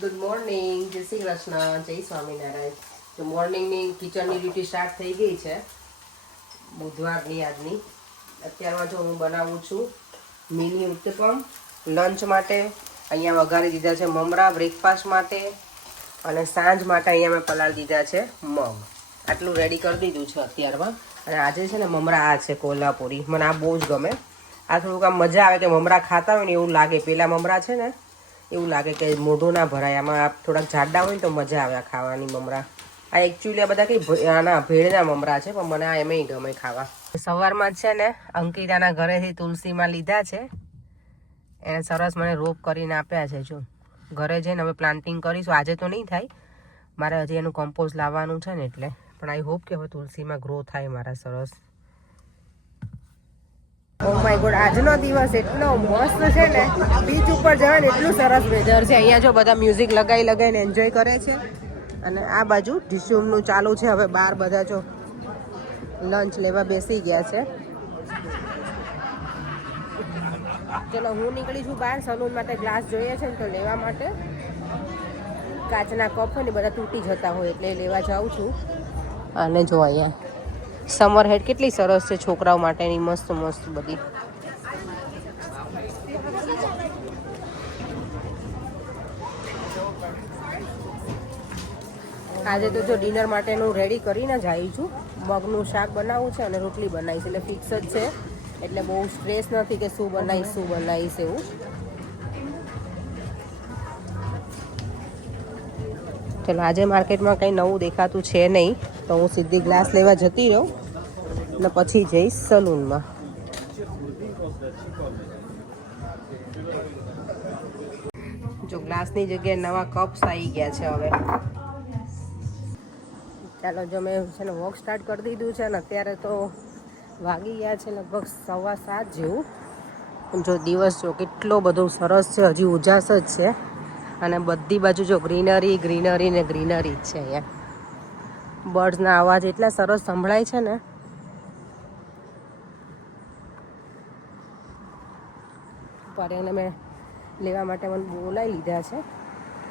Good morning, જય શ્રી કૃષ્ણ, જય સ્વામિનારાયણ. તો મોર્નિંગની કિચનની ડ્યુટી સ્ટાર્ટ થઈ ગઈ છે બુધવારની આજની. અત્યારમાં જો હું બનાવું છું મિની ઉત્તપમ લંચ માટે. અહીંયા વઘારી દીધા છે મમરા બ્રેકફાસ્ટ માટે, અને સાંજ માટે અહીંયા મેં પલાળી દીધા છે મગ. આટલું રેડી કરી દીધું છે અત્યારમાં. અને આજે છે ને મમરા આ છે કોલ્હાપુરી, મને આ બહુ જ ગમે. આ થોડુંક આમ મજા આવે કે મમરા ખાતા હોય ને એવું લાગે. પેલા મમરા છે ને એવું લાગે કે મોઢું ના ભરાય, આમાં થોડાક જાડા હોય ને તો મજા આવે ખાવાની મમરા. આ એકચ્યુઅલી આ બધા કંઈ આના ભેળના મમરા છે, પણ મને આ એમાંય ગમે ખાવા. સવારમાં છે ને અંકિતાના ઘરેથી તુલસીમાં લીધા છે, એને સરસ મને રોપ કરીને આપ્યા છે. જો ઘરે જઈને હવે પ્લાન્ટિંગ કરીશું. આજે તો નહીં થાય, મારે હજી એનું કમ્પોઝ લાવવાનું છે ને એટલે. પણ આઈ હોપ કે હવે તુલસીમાં ગ્રો થાય મારા સરસ. ઓ માય ગોડ, આજનો દિવસ એટલો મસ્ત છે ને, બીચ ઉપર જવાનું એટલું સરસ વેધર છે. અહીંયા જો બધા મ્યુઝિક લગાવીને એન્જોય કરે છે. અને આ બાજુ ડિસ્યુમનું ચાલુ છે. હવે બહાર બધા જો લંચ લેવા બેસી ગયા છે. ચલો હું નીકળી છું બહાર. સલૂન માટે ગ્લાસ જોઈએ છે ને તો લેવા માટે. કાચના કપ હોય ને બધા તૂટી જતા હોય એટલે લેવા જાઉં છું. અને જો અહીંયા સમર હેડ કેટલી સરસ છે છોકરાઓ માટેની, મસ્ત મસ્ત બધી. આજે તો જો ડિનર માટેનું રેડી કરીને જ આવી છું. મગનું શાક બનાવવું છે અને રોટલી બનાવીશ, એટલે ફિક્સ જ છે. એટલે બહુ સ્ટ્રેસ નથી કે શું બનાવીશ એવું. ચલો આજે માર્કેટમાં કંઈ નવું દેખાતું છે નહીં, તો હું સીધી ગ્લાસ લેવા જતી રહું ને પછી જઈશ સલૂનમાં. જો ગ્લાસની જગ્યાએ નવા કપ્સ આવી ગયા છે હવે. ચાલો જો મેં છે ને વોક સ્ટાર્ટ કરી દીધું છે ને અત્યારે તો વાગી ગયા છે લગભગ 7:15 જેવું. જો દિવસ જો કેટલો બધો સરસ છે, હજી ઉજાસ જ છે. અને બધી બાજુ જો ગ્રીનરી ગ્રીનરી ને ગ્રીનરી જ છે. અહીંયા બર્ડ્સના અવાજ એટલા સરસ સંભળાય છે ને. પર એને મેં લેવા માટે મને બોલાવી લીધા છે.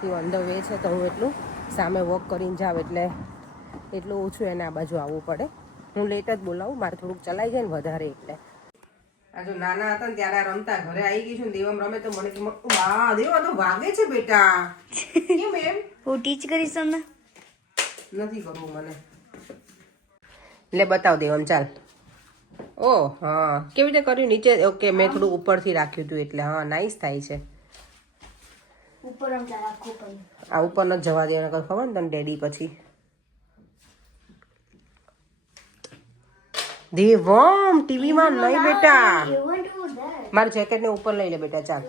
તે ઓન ધ વે છે, તો હું એટલું સામે વોક કરીને જાઉં એટલે એટલું ઓછું એને આ બાજુ આવવું પડે. હું લેટ જ બોલાવું, મારે થોડુંક ચલાઈ જાય ને વધારે એટલે. આ જો નાના હતા ને ત્યારે રમતા, ઘરે આવી ગઈ છું ને દેવમ રમે તો મને કે વાહ દેવા તો વાગે છે બેટા. કેમ એમ હું ટીચ કરીશ તમને? નથી કરવું મને. લે બતાવ દેવમ, ચાલ. ઓ હા, કેવી રીતે કર્યું નીચે? ઓકે, મેં થોડું ઉપરથી રાખ્યું હતું એટલે હા નાઈસ થાય છે. ઉપર રાખવું પડે. આ ઉપર ન જવા દેવાના, કર ખબર ને તને ડેડી પછી. દેવમ ટીવીમાં નહીં બેટા, મારું જેકેટ ને ઉપર લઈ લે બેટા. ચાલ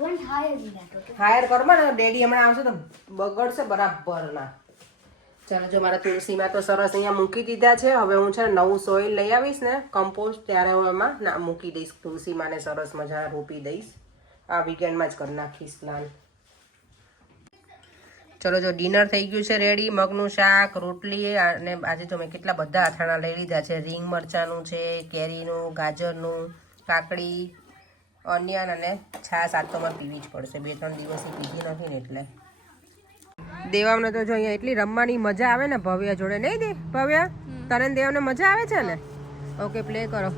હાયર કરમાં ને, ડેડી હમણાં આવશે તો બગડશે બરાબર ના. ચાલો જો મારા તુલસીમાં તો સરસ અહીંયા મૂકી દીધા છે. હવે હું છે ને નવું સોઇલ લઈ આવીશ ને કમ્પોસ્ટ, ત્યારે હું એમાં ના મૂકી દઈશ તુલસીમાં ને સરસ મજા રોપી દઈશ. આ વીકેન્ડમાં જ કરી નાખીશ પ્લાન. ચલો જો ડિનર થઈ ગયું છે રેડી. મગનું શાક, રોટલી, અને આજે તો મેં કેટલા બધા અથાણા લઈ લીધા છે. રીંગ મરચાંનું છે, કેરીનું, ગાજરનું, કાકડી, ઓનિયન અને છાશ. આ તો મારે પીવી જ પડશે, 2-3 દિવસથી પીધી નથી ને એટલે. દેવામને તો જો અહીંયા એટલી રમવાની મજા આવે ને ભવ્ય જોડે. નહીં દે ભવ્ય, તને દેવને મજા આવે છે ને? ઓકે પ્લે કરો.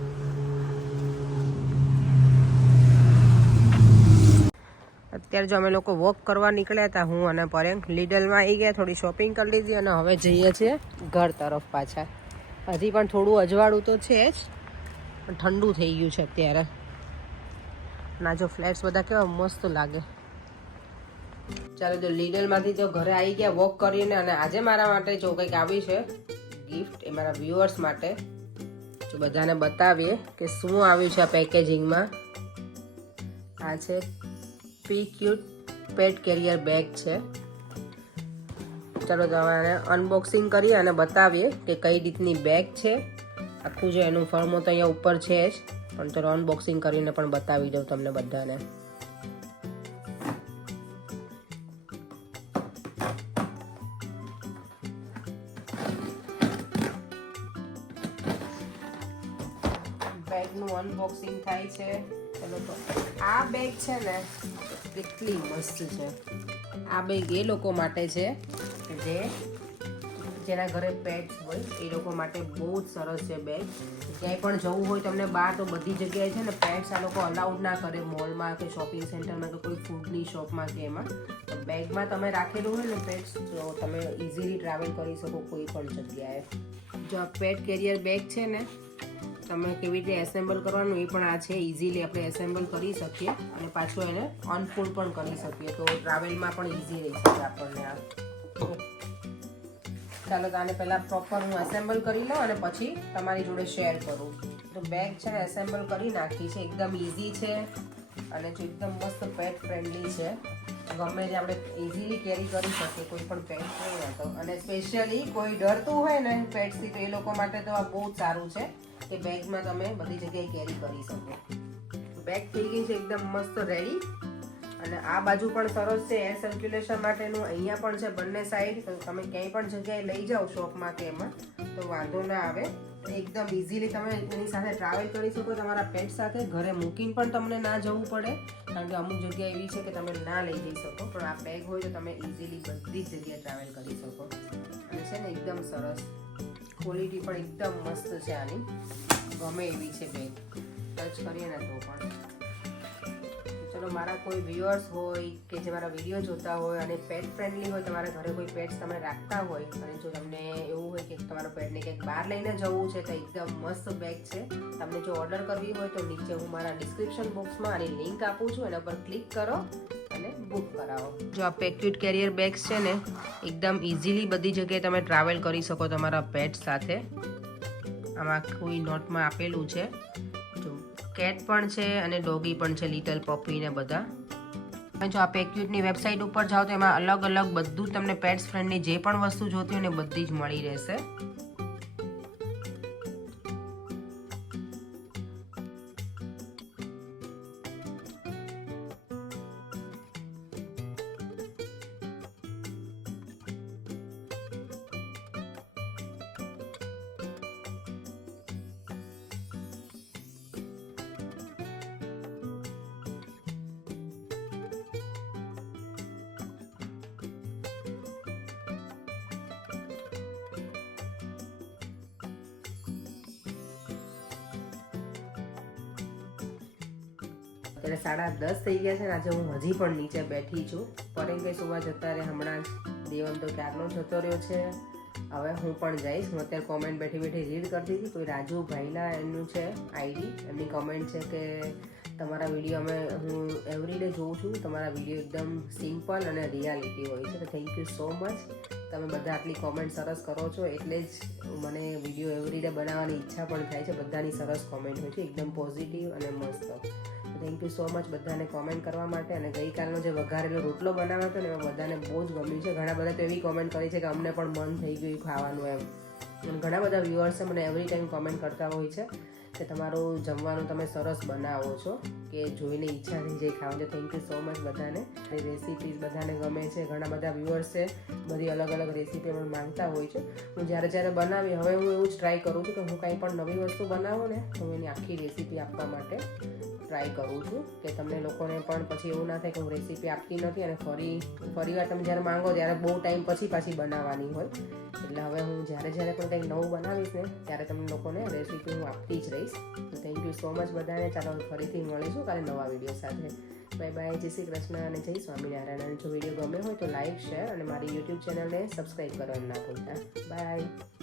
અત્યારે જો અમે લોકો વોક કરવા નીકળ્યા હતા, હું અને પરેંગ. લીડલમાં આવી ગયા, થોડી શોપિંગ કરી લીધી અને હવે જઈએ છીએ ઘર તરફ પાછા. હજી પણ થોડું અજવાળું તો છે જ, પણ ઠંડુ થઈ ગયું છે અત્યારે. ના જો ફ્લેટ્સ બધા કેવા મસ્ત લાગે. ચાલો જો લીડલમાંથી તો ઘરે આવી ગયા વોક કરીને. અને આજે મારા માટે જો કંઈક આવી છે ગિફ્ટ, એ મારા વ્યુઅર્સ માટે. જો બધાને બતાવીએ કે શું આવ્યું છે આ પેકેજિંગમાં. આ છે પી ક્યુટ પેટ કેરિયર બેગ છે. ચાલો તમારે અનબોક્સિંગ કરીએ અને બતાવીએ કે કઈ રીતની બેગ છે. આખું જો એનું ફર્મો તો અહીંયા ઉપર છે જ, પણ ચલો અનબોક્સિંગ કરીને પણ બતાવી દઉં તમને બધાને. બેગનું અનબોક્સિંગ થાય છે. ચલો તો આ બેગ છે ને કેટલી મસ્ત છે. આ બેગ એ લોકો માટે છે જેના ઘરે પેટ્સ હોય એ લોકો માટે બહુ જ સરસ છે બેગ. ક્યાંય પણ જવું હોય તમને બહાર તો બધી જગ્યાએ છે ને પેટ્સ આ લોકો અલાઉડ ના કરે, મોલમાં કે શોપિંગ સેન્ટરમાં કે કોઈ ફૂડની શોપમાં કે એમાં. તો બેગમાં તમે રાખેલું હોય ને પેટ્સ તો તમે ઇઝીલી ટ્રાવેલ કરી શકો કોઈ પણ જગ્યાએ. જો આ પેટ કેરિયર બેગ છે ને તમે કેવી રીતે એસેમ્બલ કરવાનું એ પણ આ છે. ઇઝીલી આપણે એસેમ્બલ કરી શકીએ અને પાછું એને અનફોલ્ડ પણ કરી શકીએ તો ટ્રાવેલમાં પણ ઇઝી રહી શકે આપણને આ. ચાલો તો આને પહેલાં પ્રોપર હું એસેમ્બલ કરી લઉં અને પછી તમારી જોડે શેર કરું. તો બેગ છે ને એસેમ્બલ કરી નાખી છે. એકદમ ઇઝી છે અને જો એકદમ મસ્ત પેટ ફ્રેન્ડલી છે. ગમે તે આપણે ઇઝીલી કેરી કરી શકીએ કોઈ પણ પેટ હોય તો. અને સ્પેશિયલી કોઈ ડરતું હોય ને પેટ્સથી તો એ લોકો માટે તો આ બહુ જ સારું છે કે બેગમાં તમે બધી જગ્યાએ કેરી કરી શકો. બેગ થઈ ગઈ છે એકદમ મસ્ત રેડી. અને આ બાજુ પણ સરસ છે એર સર્ક્યુલેશન માટેનું. અહીંયા પણ છે બંને સાઈડ. તો તમે ક્યાંય પણ જગ્યાએ લઈ જાઓ શોપમાં કે એમાં તો વાંધો ના આવે. એકદમ ઇઝીલી તમે એની સાથે ટ્રાવેલ કરી શકો તમારા પેટ સાથે. ઘરે મૂકીને પણ તમને ના જવું પડે કારણ કે અમુક જગ્યા એવી છે કે તમે ના લઈ જઈ શકો. પણ આ બેગ હોય તો તમે ઇઝીલી બધી જ જગ્યાએ ટ્રાવેલ કરી શકો. અને છે ને એકદમ સરસ ક્વોલિટી પણ એકદમ મસ્ત છે આની. ગમે એવી છે બેગ. ટચ કરીએ ને તો પણ. ચલો મારા કોઈ વ્યુઅર્સ હોય કે જે મારા વિડીયો જોતા હોય અને પેટ ફ્રેન્ડલી હોય, તમારા ઘરે કોઈ પેટ્સ તમે રાખતા હોય અને જો તમને એવું હોય કે તમારા પેટને ક્યાંક બહાર લઈને જવું છે તો એકદમ મસ્ત બેગ છે. તમને જો ઓર્ડર કરવી હોય તો નીચે હું મારા ડિસ્ક્રિપ્શન બોક્સમાં આની લિંક આપું છું, એના પર ક્લિક કરો અને બુક કરાવો. જો આ પેક્યુટ કેરિયર બેગ્સ છે ને એકદમ ઇઝીલી બધી જગ્યાએ તમે ટ્રાવેલ કરી શકો તમારા પેટ સાથે. આમાં કોઈ નોટમાં આપેલું છે. જો કેટ પણ છે અને ડોગી પણ છે, લિટલ પપી ને બધા. જો આ પેક્યુટની વેબસાઇટ ઉપર જાઓ તો એમાં અલગ અલગ બધું તમને પેટ્સ ફ્રેન્ડની જે પણ વસ્તુ જોતી હોય ને બધી જ મળી રહેશે. અત્યારે 10:30 થઈ ગયા છે ને આજે હું હજી પણ નીચે બેઠી છું. પરેંગે સુવા જતા રહે હમણાં જ. દેવમ તો ક્યારનો જતો રહ્યો છે. હવે હું પણ જઈશ. હું અત્યારે કોમેન્ટ બેઠી બેઠી રીડ કરતી હતી. કોઈ રાજુ ભાઈલા એમનું છે આઈડી. એમની કોમેન્ટ છે કે તમારા વિડીયો હું એવરીડે જોઉં છું. તમારા વિડીયો એકદમ સિમ્પલ અને રિયાલિટી હોય છે. તો થેન્ક યુ સો મચ. તમે બધા આટલી કોમેન્ટ સરસ કરો છો એટલે જ મને વિડીયો એવરીડે બનાવવાની ઈચ્છા પણ થાય છે. બધાની સરસ કોમેન્ટ હોય છે એકદમ પોઝિટિવ અને મસ્ત. થેન્ક યુ સો મચ બધાને કોમેન્ટ કરવા માટે. અને ગઈકાલનો જે વઘારેલો રોટલો બનાવ્યો હતો ને એમાં બધાને બહુ જ ગમ્યું છે. ઘણા બધા તો એવી કોમેન્ટ કરી છે કે અમને પણ મન થઈ ગયું ખાવાનું એમ. અને ઘણા બધા વ્યુઅર્સે મને એવરી ટાઈમ કોમેન્ટ કરતા હોય છે કે તમારું જમવાનું તમે સરસ બનાવો છો કે જોઈને ઈચ્છા થઈ જાય ખાવાનું. થેન્ક યુ સો મચ બધાને. રેસીપીઝ બધાને ગમે છે. ઘણા બધા વ્યુઅર્સે બધી અલગ અલગ રેસીપી પણ માંગતા હોય છે. હું જ્યારે જ્યારે બનાવી હવે હું એવું જ ટ્રાય કરું છું કે હું કંઈ પણ નવી વસ્તુ બનાવું ને હું એની આખી રેસીપી આપવા માટે ટ્રાય કરું છું કે તમને લોકોને પણ પછી એવું ના થાય કે હું રેસીપી આપતી નથી અને ફરી વાર તમે જ્યારે માંગો ત્યારે બહુ ટાઈમ પછી પાછી બનાવવાની હોય. એટલે હવે હું જ્યારે પણ કંઈક નવું બનાવીશ ને ત્યારે તમને લોકોને રેસીપી હું આપતી જ રહીશ. તો થેન્ક યુ સો મચ બધાને. ચાલો ફરીથી મળીશું કાલે નવા વિડીયો સાથે. Bye bye. જય શ્રી કૃષ્ણ અને જય સ્વામિનારાયણ. અને જો વિડીયો ગમે હોય તો લાઈક, શેર અને મારી યુટ્યુબ ચેનલને સબસ્ક્રાઈબ કરવાનું ના ભૂલતા. બાય.